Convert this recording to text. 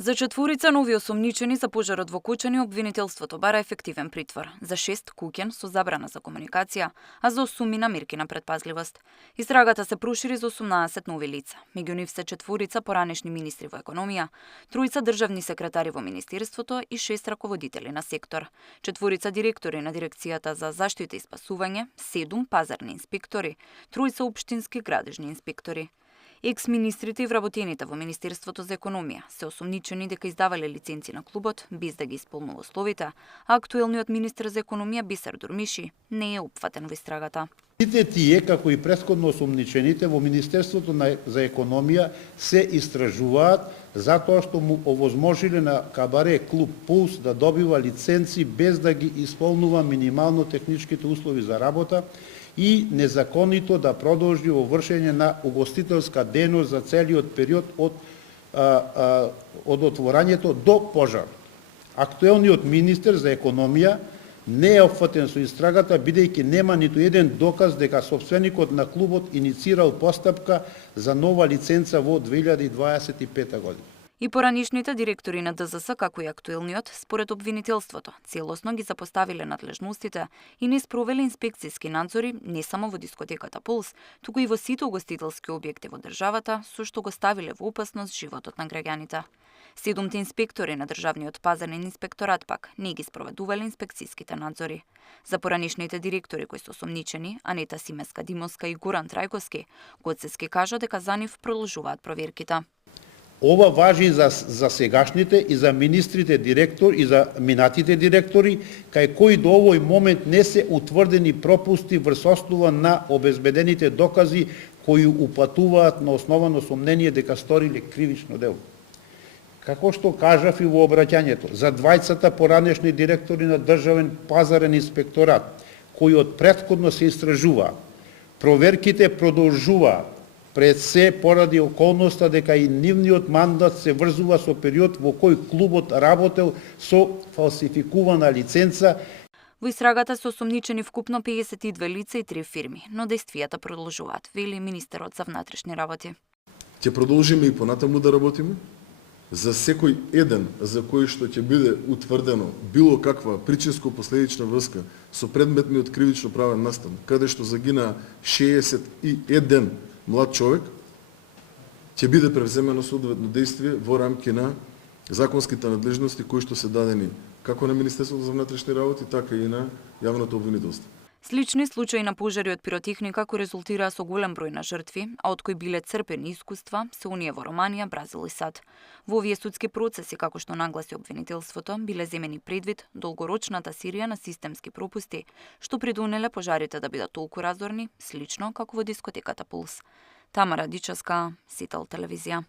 За четворица нови осомничени за пожарот во Кочани обвинителството бара ефективен притвор. За 6 куќен со забрана за комуникација, а за 8 на мерки на предпазливост. Истрагата се прошири за 18 нови лица. Меѓу нив се четворица поранешни министри во економија, тројца државни секретари во министерството и 6 раководители на сектор. Четворица директори на дирекцијата за заштита и спасување, 7 пазарни инспектори, тројца општински градежни инспектори. Екс-министрите и вработените во Министерството за економија се осомничени дека издавале лиценци на клубот без да ги исполнува условите, а актуелниот министер за економија Бисер Дурмиши не е опфатен во истрагата. Сите тие, како и претходно осомничените во Министерството за економија, се истражуваат затоа што му овозможиле на кабаре клуб Пулс да добива лиценци без да ги исполнува минимално техничките услови за работа и незаконито да продолжи во вршење на угостителска дејност за целиот период од отворањето до пожар. Актуелниот министер за економија не е опфатен со истрагата, бидејќи нема ниту еден доказ дека сопственикот на клубот иницирал постапка за нова лиценца во 2025 година. И поранишните директори на ДЗС, како и актуелниот, според обвинителството, целосно ги запоставиле надлежностите и не спровеле инспекцијски надзори не само во дискотеката Пулс, туку и во сите угостителски објекти во државата, со што го ставиле во опасност животот на граѓаните. 7 инспектори на државниот пазарен инспекторат пак не ги спроведувале инспекцијските надзори. За поранишните директори кои се осомничени, Анета Симеска-Димовска и Горан Трајковски, Гоцески кажа дека за нив продолжуваат проверките. Ова важи за сегашните и за министрите директор и за минатите директори, кај кои до овој момент не се утврдени пропусти врз основа на обезбедените докази кои упатуваат на основа на сомнение дека сториле кривично дело. Како што кажав и во обраќањето, за двајцата поранешни директори на државен пазарен инспекторат, кои од претходно се истражуваат, проверките продолжуваат, пред се поради околноста дека и нивниот мандат се врзува со период во кој клубот работел со фалсификувана лиценца. Во истрагата се осомничени вкупно 52 лица и 3 фирми, но действијата продолжуваат, вели министерот за внатрешни работи. Ќе продолжиме и понатаму да работиме. За секој еден за кој што ќе биде утврдено било каква причинско-последична врска со предметниот кривично правен настан, каде што загина 61 млад човек, ќе биде превземено соодветно действие во рамки на законските надлежности кои што се дадени како на Министерството за внатрешни работи, така и на јавното обвинителство. Слични случаи на пожари од пиротехника кои резултираа со голем број на жртви, а од кои биле црпени искуства, се оние во Романија, Бразил и САД. Во овие судски процеси, како што нагласи обвинителството, биле земени предвид долгорочната серија на системски пропусти, што придонеле пожарите да бидат толку разорни, слично како во дискотеката Пулс. Тамара Дичевска, Сител телевизија.